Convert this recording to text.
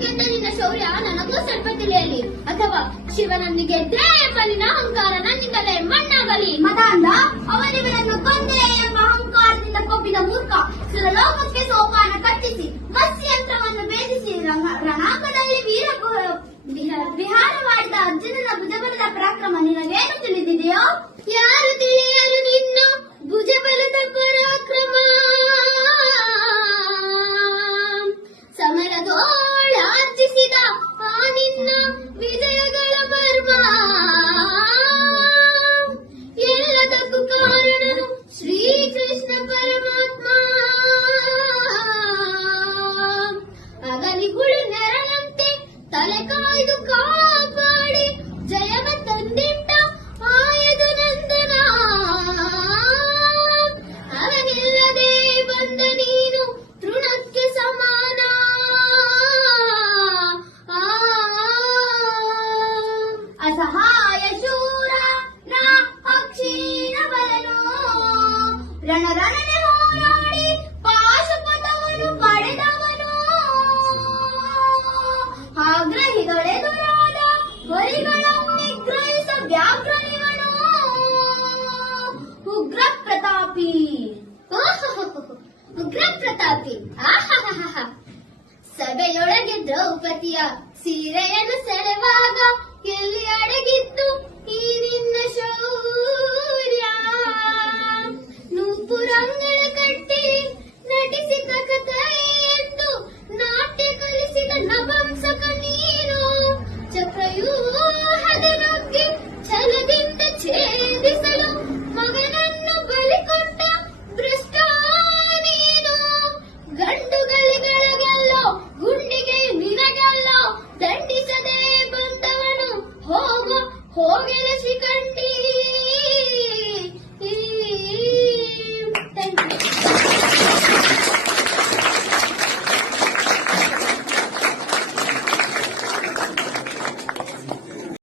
ಗೆದ್ದ ನಿನ್ನ ಶೌರ್ಯ ನನಗೂ ಸ್ವಲ್ಪ ತಿಳಿಯಲಿ. ಅಥವಾ ಶಿವನನ್ನು ಗೆದ್ದೆ ಎಂಬ ನಿನ್ನ ಅಹಂಕಾರ ನನ್ನಿಂದಲೇ ಮಣ್ಣಾಗಲಿ. ಮದಾಂಧ ಅವನಿವನನ್ನು ಕೊಂದೆ ಎಂಬ ಅಹಂಕಾರದಿಂದ ಕೊಬ್ಬಿದ ಮೂರ್ಖ ಸುರಲೋಕಕ್ಕೆ ಸೋಪಾನ ಕಟ್ಟಿಸಿ ಮತ್ಸ್ಯಂತ್ರವನ್ನು ಭೇದಿಸಿ ರಣಾಂಗದಲ್ಲಿ ವೀರ ವಿಹಾರ ಮಾಡಿದ ಅರ್ಜುನನ ಭುಜಬಲದ ಪರಾಕ್ರಮ ನಿನಗೇನು ತಿಳಿದಿದೆಯೋ? ಯಾರು ನೆರಳಂತೆ ತಲೆ ಕಾಪಾಡಿ. ಜಯವ ತಂದಿಟ್ಟ ಆಯದು ನಂದನ. ಬಂದ ನೀನು ಶೂರ ನಾ ರಣರಣನೆ ಹೋರಾಡಿ ಪ್ರತಾಪಿ ಆಹಾ ಸಭೆಯೊಳಗಿದ್ದ ಉಪತಿಯ ಸೀರೆಯನ್ನು ಸೆಳೆವಾಗ ಎಲ್ಲಿ ಅಡಗಿತ್ತು? ಈ ನಿನ್ನ ಶೌರ್ಯ. ನೂಪುರಂಗಳ ಕಟ್ಟಿ ನಟಿಸಿ ಕಕತ हो गिरज कंटी